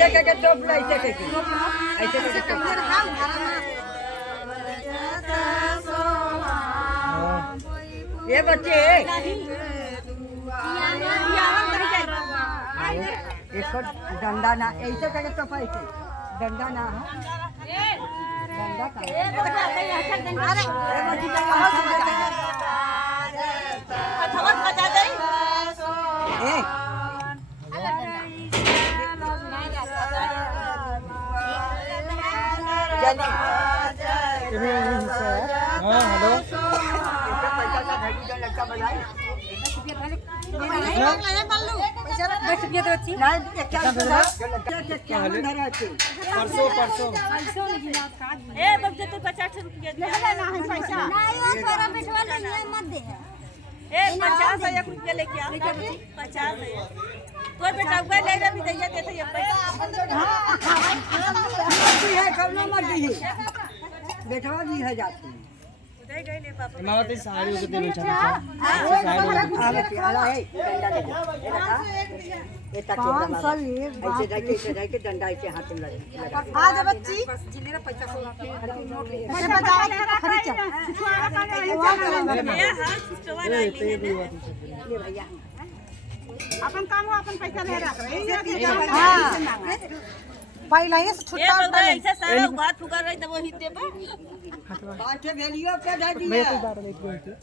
ऐसे करके टोप लो, ऐसे करके टोप। ये बच्चे एक डंडा ना ऐसे करके टोप, ऐसे डंडा ना डंडा का हेलो लड़का बनाए परसों तो 50 रुपया ए 50 1 रुपया लेके आ 50 है कोई बेटा कोई ले जा भी दैया देते ये है कब ना मत दी बेटवा जी है जाती दे गए ले पापा मामा तो साड़ी को देना चाहता है आला है डंडा ले ये तक ऐसे ढके डंडा ऐसे हाथ में लगा आ जा बच्ची मेरा पैसा को मैंने बताया खरीद चल ये हाथ छुटवा ले भैया अपन काम हो अपन पैसा ले रख रहे हां पहले ही से छुट्टा ये बगल ऐसे सारा उघार फुकार रही तब वही देबे पांचे भेलियो पे ढा दिया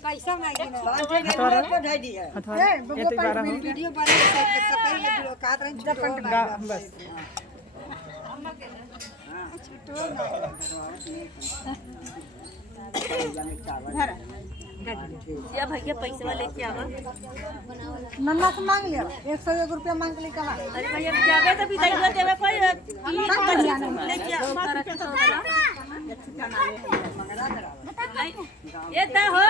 पैसा नहीं पांचे भेलियो पे ढा दिया ए वीडियो बना के सकाई ले दियो काट रही छुट्टा बस या भैया पैसा लेके आवा नन्ना से मांग लिया 101 रुपया मांग ले कहा अरे भैया जावे तो भी दैया देवे कोई लेके आ ये ता हो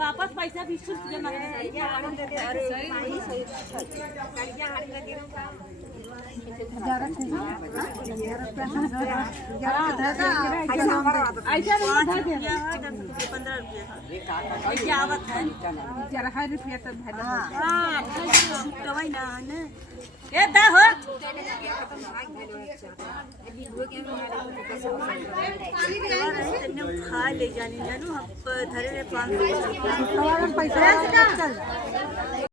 वापस पैसा 20 रुपया मांगे आवत है 11 रुपया तो दवाई ना ये ता हो खा ले जानी जानू हम धरे 500 पैसा चल